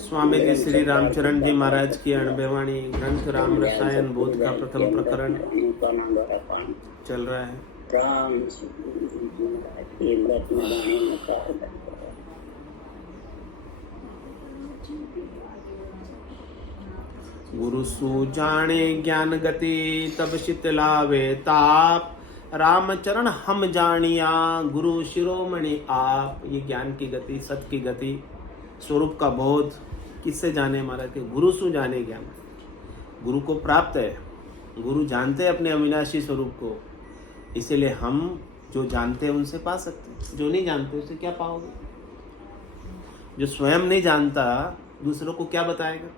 स्वामी जी श्री रामचरण जी महाराज की 98वाणी ग्रंथ राम रसायन बोध का प्रथम प्रकरण चल रहा है। गुरु सु जाने ज्ञान गति तब शीतलावे ताप, राम चरण हम जानिया गुरु शिरोमणि आप। ये ज्ञान की गति, सत की गति, स्वरूप का बोध किससे जाने महाराज के? गुरु सु जाने ज्ञान। गुरु को प्राप्त है, गुरु जानते हैं अपने अविनाशी स्वरूप को, इसीलिए हम जो जानते हैं उनसे पा सकते हैं, जो नहीं जानते उससे क्या पाओगे? जो स्वयं नहीं जानता दूसरों को क्या बताएगा?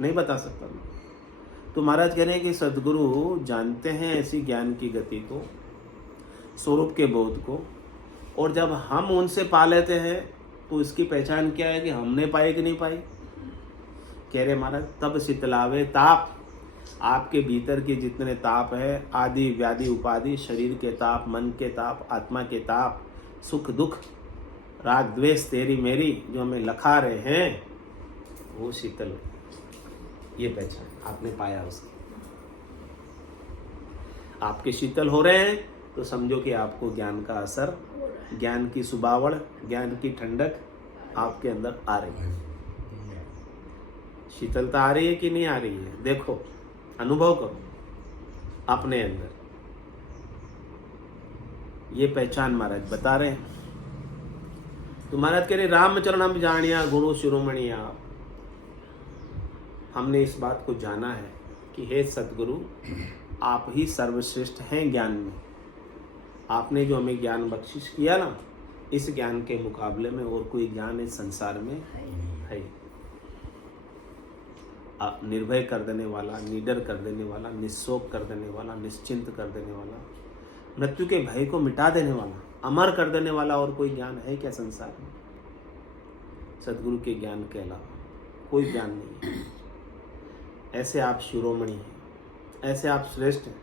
नहीं बता सकता। तो महाराज कह रहे हैं कि सद्गुरु जानते हैं ऐसी ज्ञान की गति को, स्वरूप के बोध को, और जब हम उनसे पा लेते हैं तो इसकी पहचान क्या है कि हमने पाई कि नहीं पाई। कह रहे महाराज तब शीतलावे ताप, आपके भीतर के जितने ताप है, आदि व्याधि उपाधि, शरीर के ताप, मन के ताप, आत्मा के ताप, सुख दुख, राग द्वेष तेरी मेरी, जो हमें लखा रहे हैं, वो शीतल, ये पहचान आपने पाया उसकी। आपके शीतल हो रहे हैं तो समझो कि आपको ज्ञान का असर, ज्ञान की सुबावड़, ज्ञान की ठंडक आपके अंदर आ रही है। शीतलता आ रही है कि नहीं आ रही है? देखो, अनुभव करो अपने अंदर। ये पहचान महाराज बता रहे हैं। तो महाराज कह रहे रामचरण हम जानिया गुरु शिरोमणि आप। हमने इस बात को जाना है कि हे सतगुरु, आप ही सर्वश्रेष्ठ हैं ज्ञान में। आपने जो हमें ज्ञान बख्शिश किया ना, इस ज्ञान के मुकाबले में और कोई ज्ञान इस संसार में है। आप निर्भय कर देने वाला, निडर कर देने वाला, निस्सोक कर देने वाला, निश्चिंत कर देने वाला, मृत्यु के भय को मिटा देने वाला, अमर कर देने वाला और कोई ज्ञान है क्या संसार में? सद्गुरु के ज्ञान के अलावा कोई ज्ञान नहीं है। ऐसे आप शिरोमणि हैं, ऐसे आप श्रेष्ठ हैं,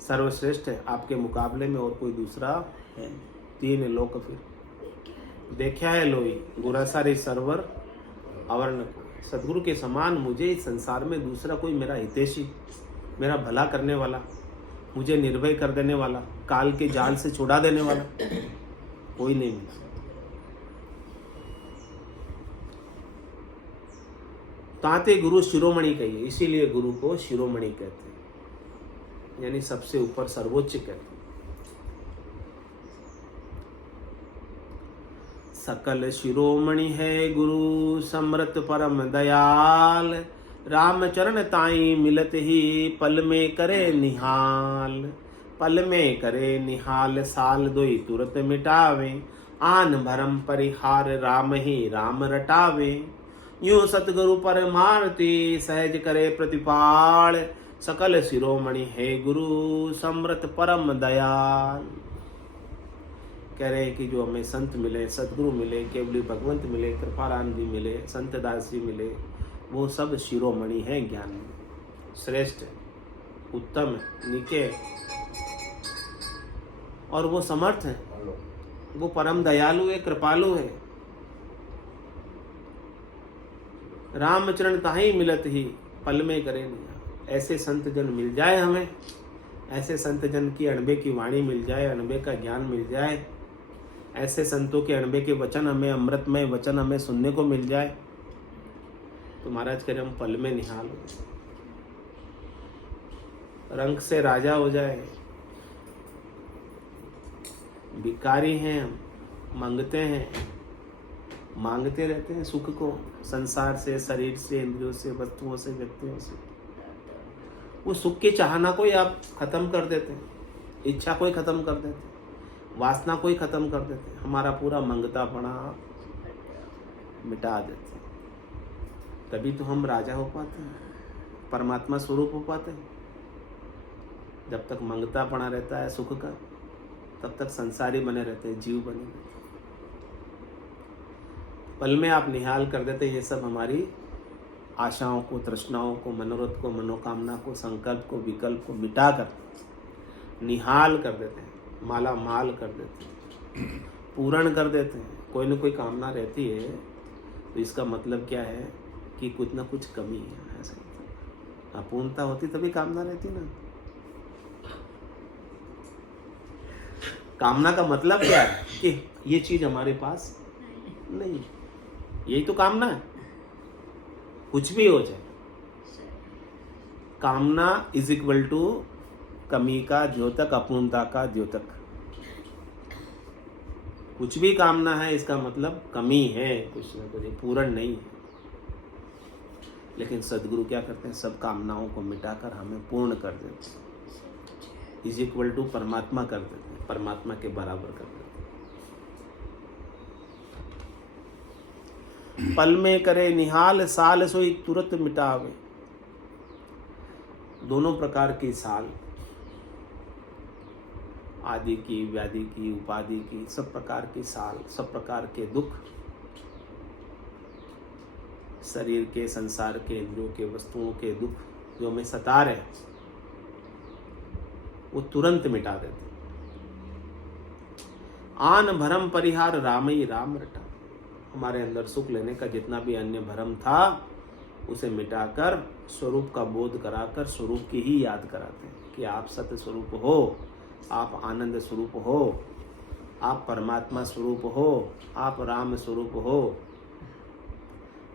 सर्वश्रेष्ठ है। आपके मुकाबले में और कोई दूसरा है? तीन लोक फिर देखा है लोई गुरासारी सरवर अवर्ण को। सदगुरु के समान मुझे इस संसार में दूसरा कोई मेरा हितैषी, मेरा भला करने वाला, मुझे निर्भय कर देने वाला, काल के जाल से छुड़ा देने वाला कोई नहीं मिला। ताते गुरु शिरोमणि कहिए, इसीलिए गुरु को शिरोमणि कहते हैं, यानी सबसे ऊपर, सर्वोच्च कहते हैं। सकल शिरोमणि है गुरु समृत परम दयाल, रामचरण ताई मिलत ही पल में करे निहाल। पल में करे निहाल साल दोई तुरत मिटावे, आन भरम परिहार राम ही राम रटावे। यूं सतगुरु परमारती सहज करे प्रतिपाल, सकल शिरोमणि है गुरु समृत परम दयाल। कह रहे हैं कि जो हमें संत मिले, सतगुरु मिले, केवली भगवंत मिले, कृपाराम जी मिले, संत दास जी मिले, वो सब शिरोमणि हैं ज्ञान में, श्रेष्ठ, उत्तम, निके, और वो समर्थ है, वो परम दयालु है, कृपालु है। रामचरण ताहि मिलत ही पल में करे निहाल। ऐसे संत जन मिल जाए हमें, ऐसे संत जन की अणबे की वाणी मिल जाए, अणबे का ज्ञान मिल जाए, ऐसे संतों के अणबे के वचन हमें, अमृतमय वचन हमें सुनने को मिल जाए, तो महाराज कह रहे हम पल में निहाल हो, रंग से राजा हो जाए। भिखारी हैं हम, मांगते हैं, मांगते रहते हैं सुख को, संसार से, शरीर से, इंद्रियों से, वस्तुओं से, व्यक्तियों से। वो सुख की चाहना को ही आप खत्म कर देते हैं, इच्छा को ही खत्म कर देते हैं, वासना को ही खत्म कर देते हैं, हमारा पूरा मंगतापना मिटा देते हैं। तभी तो हम राजा हो पाते हैं, परमात्मा स्वरूप हो पाते हैं। जब तक मंगतापना रहता है सुख का, तब तक संसारी बने रहते हैं, जीव बने रहते हैं। पल में आप निहाल कर देते हैं ये सब हमारी आशाओं को, तृष्णाओं को, मनोरथ को, मनोकामना को, संकल्प को, विकल्प को मिटाकर निहाल कर देते हैं, माला माल कर देते हैं, पूर्ण कर देते हैं, कोई ना कोई कामना रहती है, तो इसका मतलब क्या है कि कुछ ना कुछ कमी है। ऐसा अपूर्णता होती तभी कामना रहती ना। कामना का मतलब क्या है कि ये चीज हमारे पास नहीं, यही तो कामना है। कुछ भी हो जाए, कामना इज इक्वल टू कमी का द्योतक, अपूर्णता का द्योतक। कुछ भी कामना है इसका मतलब कमी है, कुछ ना कुछ, पूर्ण नहीं है। लेकिन सदगुरु क्या करते हैं, सब कामनाओं को मिटाकर हमें पूर्ण कर देते हैं, इज इक्वल टू परमात्मा कर देते हैं, परमात्मा के बराबर कर देते हैं। पल में करे निहाल, साल सोई तुरंत मिटावे। दोनों प्रकार की साल, आदि की, व्याधि की, उपाधि की, सब प्रकार की साल, सब प्रकार के दुख, शरीर के, संसार के, इंद्रियों के, वस्तुओं के दुख जो हमें सता रहे, वो तुरंत मिटा देते। आन भरम परिहार रामई राम रटा। हमारे अंदर सुख लेने का जितना भी अन्य भरम था उसे मिटाकर स्वरूप का बोध कराकर स्वरूप की ही याद कराते हैं कि आप सत्य स्वरूप हो, आप आनंद स्वरूप हो, आप परमात्मा स्वरूप हो, आप राम स्वरूप हो,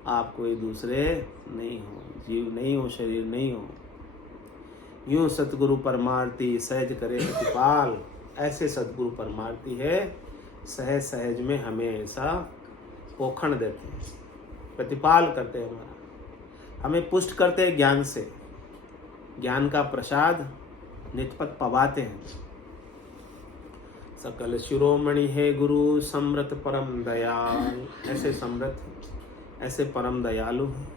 आप कोई दूसरे नहीं हो, जीव नहीं हो, शरीर नहीं हो। यूं सतगुरु परमार्थी सहज करे प्रतिपाल। ऐसे सतगुरु परमार्थी है, सहज सहज में हमें ऐसा पोखण देते हैं, प्रतिपाल करते हैं, हमें पुष्ट करते हैं ज्ञान से, ज्ञान का प्रसाद निष्पत पवाते हैं। सकल शिरोमणि है गुरु समृत परम दयाल। ऐसे समृत, ऐसे परम दयालु हैं,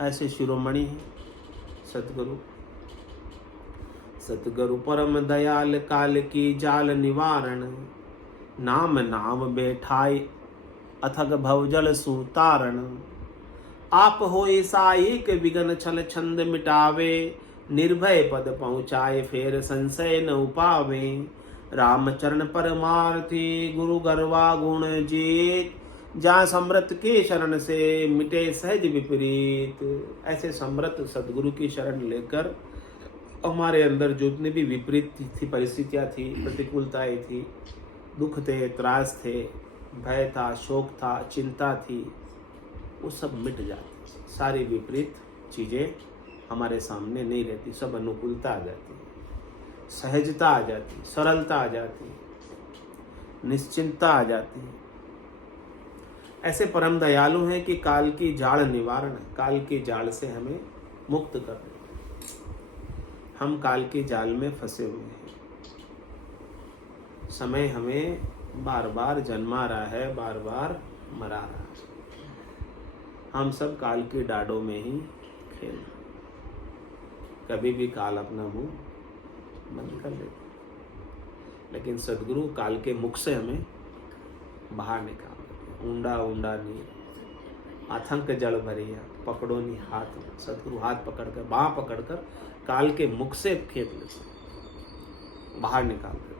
ऐसे शिरोमणि हैं सतगुरु। सतगुरु परम दयाल काल की जाल निवारण। नाम नाम बैठाई अथक भवजल सुतारण। आप हो साईक विघन छल छंद मिटावे। निर्भय पद पहुँचाए फेर संशय न उपावे। रामचरण परमार्थी गुरु गर्वा गुण जीत। जहाँ समृत के शरण से मिटे सहज विपरीत। ऐसे समृत सदगुरु की शरण लेकर हमारे अंदर जितनी भी विपरीत थी, परिस्थितियाँ थी, प्रतिकूलताएं थी, दुख थे, त्रास थे, भय था, शोक था, चिंता थी, वो सब मिट जाती। सारी विपरीत चीज़ें हमारे सामने नहीं रहती, सब अनुकूलता आ जाती, सहजता आ जाती, सरलता आ जाती, निश्चिंतता आ जाती। ऐसे परम दयालु हैं कि काल की जाड़ निवारण, काल की जाड़ से हमें मुक्त कर रहे। हम काल के जाल में फंसे हुए हैं। समय हमें बार बार जन्मा रहा है, बार बार मरा रहा है। हम सब काल की डाडों में ही खेल रहे। कभी भी काल अपना मुंह बंद कर लेते, लेकिन सदगुरु काल के मुख से हमें बाहर निकाल देते। ऊंडा ऊंडा नीर आतंक जल भरिया, पकड़ो नी हाथ। सदगुरु हाथ पकड़कर, बाह पकड़कर काल के मुख से खेत लेते, बाहर निकाल देते।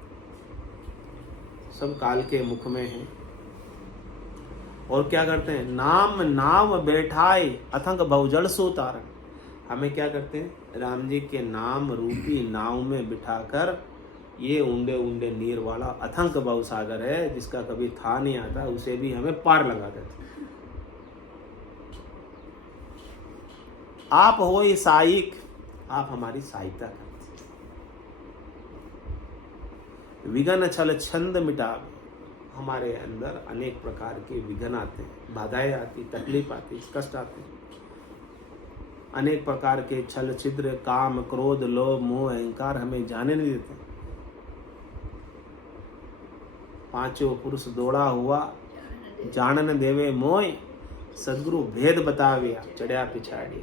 सब काल के मुख में है। और क्या करते हैं, नाम नाम बैठाए अथंग भवजल सुतारण। हमें क्या करते हैं, राम जी के नाम रूपी नाव में बिठाकर, ये ऊंडे ऊंडे नीर वाला अथंग भव सागर है जिसका कभी था नहीं आता, उसे भी हमें पार लगा देते। आप हो साईक, आप हमारी सहायता करते। विघन छल छंद मिटावे। हमारे अंदर अनेक प्रकार के विघन आते हैं, बाधाएं आती, तकलीफ आती, कष्ट आते हैं। अनेक प्रकार के छल छिद्र, काम, क्रोध, लोभ, मोह, अहंकार हमें जाने नहीं देते। पांचों पुरुष दौड़ा हुआ जानन देवे मोय। सदगुरु भेद बतावे चढ़िया पिछाड़ी।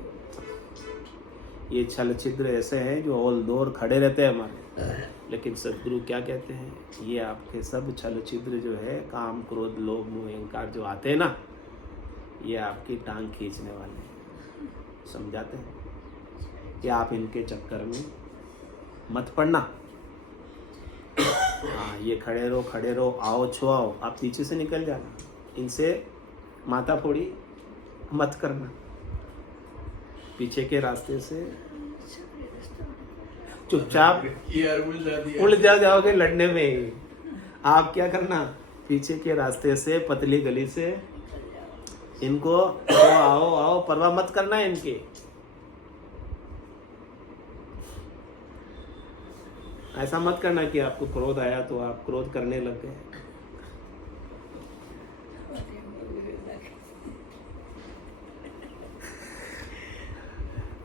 ये छल छिद्र ऐसे हैं जो ओल दौर खड़े रहते हैं हमारे, लेकिन सदगुरु क्या कहते हैं, ये आपके सब छल छिद्र जो है, काम, क्रोध, लोभ, मोह, अहंकार जो आते हैं ना, ये आपकी टांग खींचने वाले हैं। समझाते हैं कि आप इनके चक्कर में मत पड़ना। हाँ, ये खड़े रहो, आओ छुआओ, आप पीछे से निकल जाना, इनसे माथा फोड़ी मत करना, पीछे के रास्ते से चुपचाप उलझा जाओगे लड़ने में। आप क्या करना, पीछे के रास्ते से, पतली गली से इनको आओ आओ, परवाह मत करना इनके। ऐसा मत करना कि आपको क्रोध आया तो आप क्रोध करने लग गए।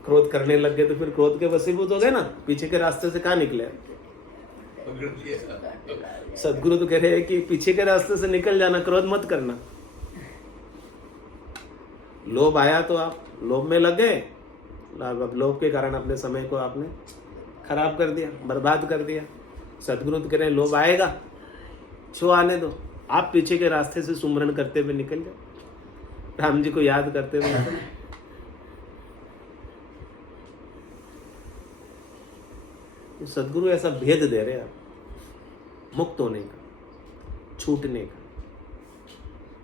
क्रोध करने लग गए तो फिर क्रोध के वशीभूत हो गए ना, पीछे के रास्ते से कहाँ निकले। सदगुरु तो कह रहे हैं कि पीछे के रास्ते से निकल जाना, क्रोध मत करना। लोभ आया तो आप लोभ में लग गए, अब लोभ के कारण अपने समय को आपने खराब कर दिया, बर्बाद कर दिया। सदगुरु तो कह रहे हैं लोभ आएगा, छो आने दो, आप पीछे के रास्ते से सुमरन करते हुए निकल जाओ, राम जी को याद करते हुए निकल। सदगुरु ऐसा भेद दे रहे हैं मुक्त होने का, छूटने का,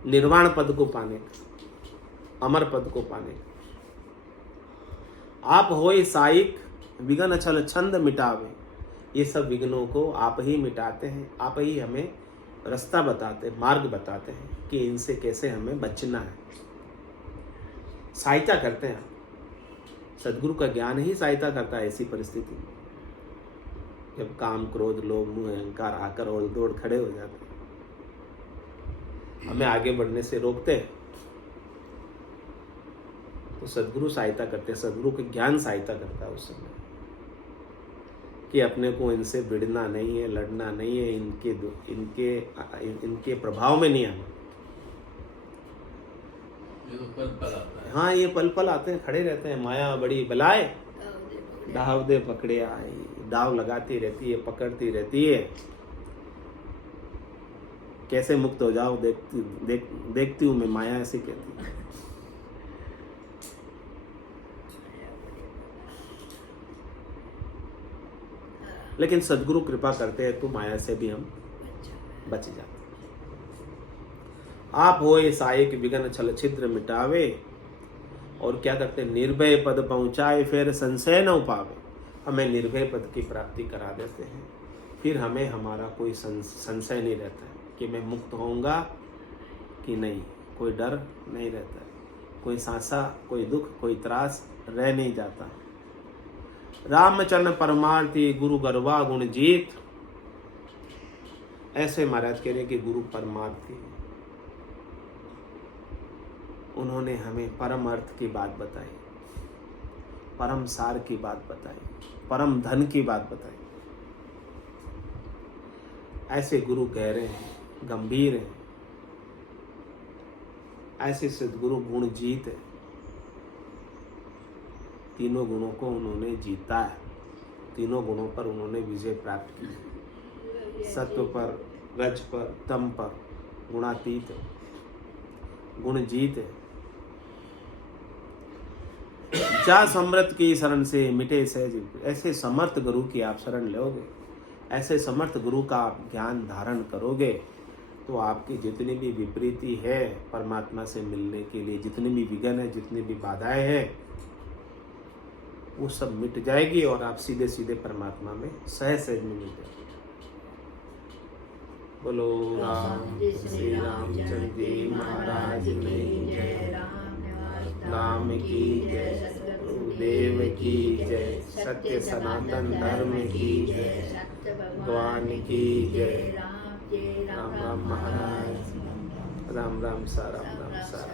निर्वाण पद को पाने का, अमर पद को पाने का। आप होए साइक विघ्न छल छंद मिटावे, ये सब विघ्नों को आप ही मिटाते हैं, आप ही हमें रास्ता बताते हैं, मार्ग बताते हैं कि इनसे कैसे हमें बचना है, सहायता करते हैं। सदगुरु का ज्ञान ही सहायता करता है ऐसी परिस्थिति में, जब काम क्रोध लोभ मोह अहंकार आकर और दौड़ खड़े हो जाते हैं, हमें आगे बढ़ने से रोकते हैं, तो सदगुरु सहायता करते हैं। सदगुरु का ज्ञान सहायता करता है उस समय कि अपने को इनसे भिड़ना नहीं है, लड़ना नहीं है, इनके प्रभाव में नहीं आना। ये तो पल पल आता है। हाँ, ये पल पल आते हैं, खड़े रहते हैं। माया बड़ी बलाए दाव दे पकड़े आए, दाव लगाती रहती है, पकड़ती रहती है। कैसे मुक्त हो जाओ देखती हूँ मैं, माया ऐसे कहती है। लेकिन सदगुरु कृपा करते हैं तो माया से भी हम बच जाते हैं। आप होए सायक विघ्न छल छिद्र मिटावे, और क्या करते हैं, निर्भय पद पहुंचाए फिर संशय न पावे। हमें निर्भय पद की प्राप्ति करा देते हैं, फिर हमें हमारा कोई संशय नहीं रहता है कि मैं मुक्त होऊंगा कि नहीं, कोई डर नहीं रहता है, कोई सांसा, कोई दुख, कोई त्रास रह नहीं जाता। रामचरण परमार्थी गुरु गरवा गुण जीत, ऐसे महाराज कह रहे कि गुरु परमार्थी, उन्होंने हमें परम अर्थ की बात बताई, परम सार की बात बताई, परम धन की बात बताई। ऐसे गुरु गहरे हैं, गंभीर हैं, ऐसे सद्गुरु गुण जीत है। तीनों गुणों को उन्होंने जीता है, तीनों गुणों पर उन्होंने विजय प्राप्त की। सत्व पर, रज पर, तम पर, गुणातीत है, गुण जीत है। जा समर्थ की शरण से मिटे सहज, ऐसे समर्थ गुरु की आप शरण लोगे, ऐसे समर्थ गुरु का आप ज्ञान धारण करोगे, तो आपकी जितनी भी विपरीति है परमात्मा से मिलने के लिए, जितनी भी विघ्न है, जितनी भी बाधाएं हैं, वो सब मिट जाएगी और आप सीधे सीधे परमात्मा में सहज सहज में मिल जाएंगे। बोलो राम श्री रामचंद्र जी महाराज की जय, राम की जय, गुरुदेव की जय, सत्य सनातन धर्म की जय, भगवान की जय। राम राम महाराज, राम राम सा, राम राम सा।